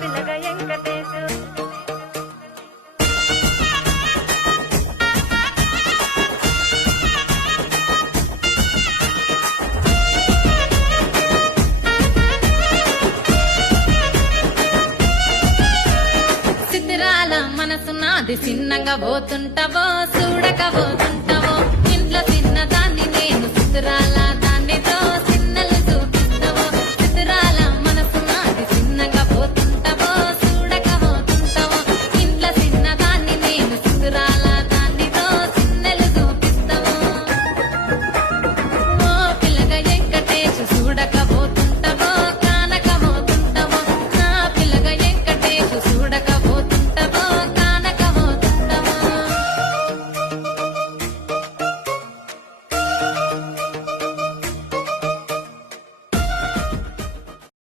పిల్లగ వెంకటేశు. సిద్ధిరాల మనసు నాది చిన్నగా పోతుంటావో చూడక పోతుంటావో ఇంట్లో తిన్నదాన్ని నేను సిద్ధిరాల